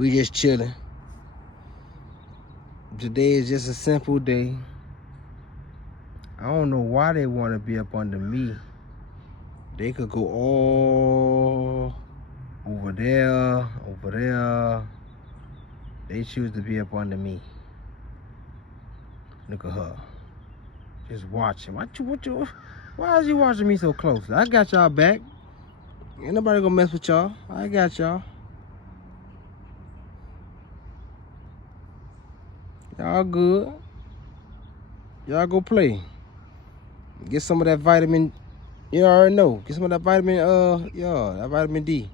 We just chilling. Today is just a simple day. I don't know why they want to be up under me. They could go all over there. They choose to be up under me. Look at her. Just watching. Why is you watching me so closely? I got y'all back. Ain't nobody gonna mess with y'all. I got y'all. Y'all good. Y'all go play. Get some of that vitamin. You already know. Get some of that vitamin, that vitamin D.